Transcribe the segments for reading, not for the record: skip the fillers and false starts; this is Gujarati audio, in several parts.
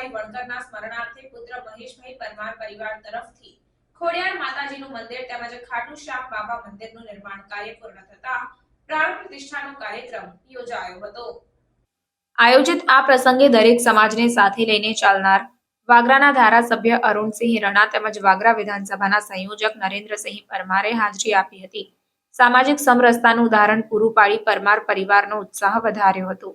ધનજીભાઈ વણકરના સ્મરણાર્થે પુત્ર મહેશભાઈ પરમાર પરિવાર તરફથી ખોડિયાર માતાજીનું મંદિર તેમજ ખાટુ શ્યામ બાબા મંદિરનું નિર્માણ કાર્ય પૂર્ણ થતા પ્રાણ પ્રતિષ્ઠાનો કાર્યક્રમ યોજાયો હતો। આયોજિત આ પ્રસંગે દરેક સમાજને સાથે લઈને ચાલનાર વાગરાના ધારાસભ્ય અરુણસિંહ રણા તેમજ વાગરા વિધાનસભાના સંયોજક નરેન્દ્રસિંહ પરમારે હાજરી આપી હતી। સામાજિક સમરસતાનું ઉદાહરણ પૂરું પાડી પરમાર પરિવારનો ઉત્સાહ વધાર્યો હતો।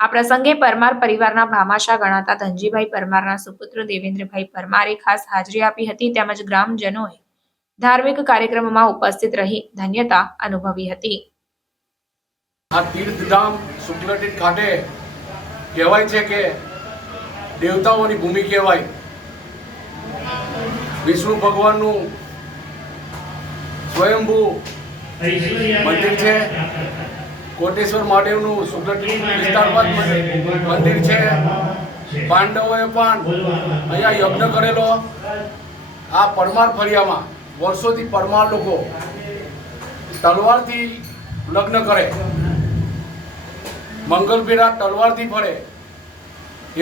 આ પ્રસંગે પરમાર પરિવારના ભામાશા ગણાતા ધનજીભાઈ પરમારના સુપુત્ર દેવેન્દ્રભાઈ પરમારે ખાસ હાજરી આપી હતી તેમજ ગ્રામજનોએ ધાર્મિક કાર્યક્રમમાં ઉપસ્થિત રહી ધન્યતા અનુભવી હતી। આ તીર્થધામ શુક્લતીર્થ ખાતે કહેવાય છે કે દેવતાઓની ભૂમિ કહેવાય। વિષ્ણુ ભગવાનનું સ્વયંભૂ મંદિર છે। કોટેશ્વર મહાદેવનું શુક્લતીર્થ વિસ્તારમાં મંદિર છે। પાંડવોએ પણ અહીંયા યજ્ઞ કરેલો। આ પરમાર ફળિયામાં વર્ષોથી પરમાર લોકો તલવારથી લગ્ન કરે, મંગલભેરા તલવારથી ફરે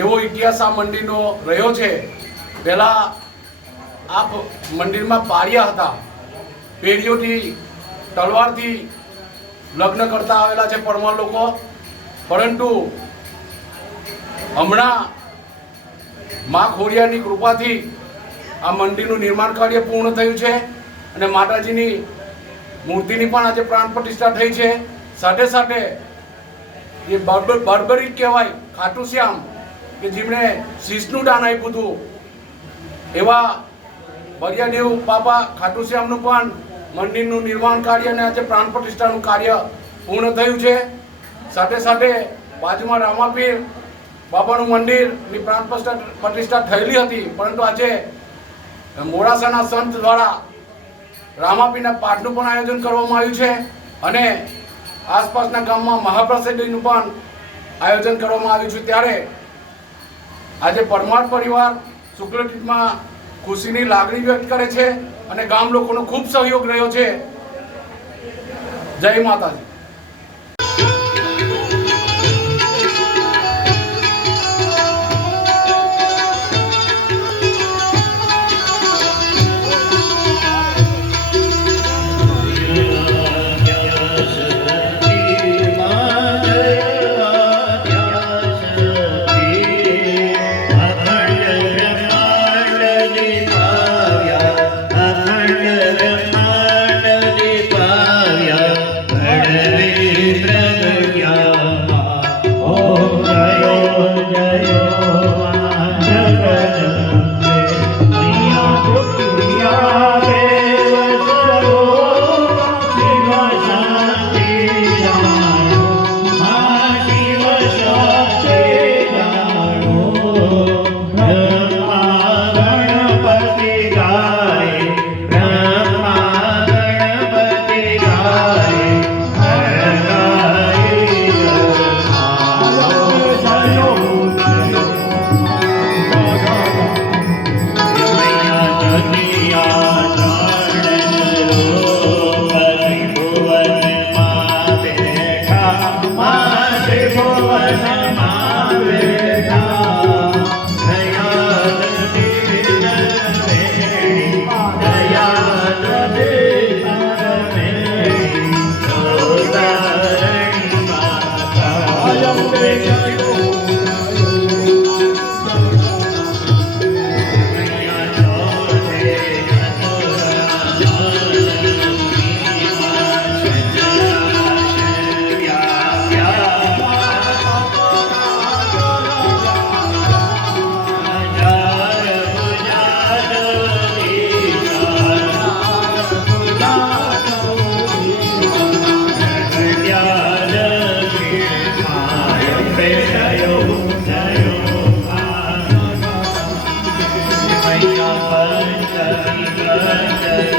એવો ઇતિહાસ આ મંદિરનો રહ્યો છે। પહેલાં આ મંદિરમાં પાળિયા હતા, પેઢીઓથી તલવારથી લગ્ન કરતા આવેલા છે પરમાર લોકો। પરંતુ હમણાં મા ખોડિયારની કૃપાથી આ મંદિરનું નિર્માણ કાર્ય પૂર્ણ થયું છે અને માતાજીની મૂર્તિની પણ આજે પ્રાણ પ્રતિષ્ઠા થઈ છે। સાથે સાથે એ બર્બરી કહેવાય ખાટુ શ્યામ કે જેમણે શીશનું દાન આપ્યું હતું એવા બરિયાદેવ બાબા ખાટુ શ્યામનું પણ મંદિરનું નિર્માણ કાર્ય અને આજે પ્રાણ પ્રતિષ્ઠાનું કાર્ય પૂર્ણ થયું છે। સાથે સાથે બાજુમાં રામાપીર બાબાનું મંદિરની પ્રાણ પ્રતિષ્ઠા થયેલી હતી, પરંતુ આજે મોડાસાના સંત દ્વારા રામાપીરના પાઠનું પણ આયોજન કરવામાં આવ્યું છે અને આસપાસના ગામમાં મહાપ્રસાદીનું પણ આયોજન કરવામાં આવ્યું છે। ત્યારે આજે પરમાર પરિવાર શુક્લતીર્થમાં ખુશીની લાગણી વ્યક્ત કરે છે અને ગામ લોકોનો ખૂબ સહયોગ રહ્યો છે। જય માતાજી। Jai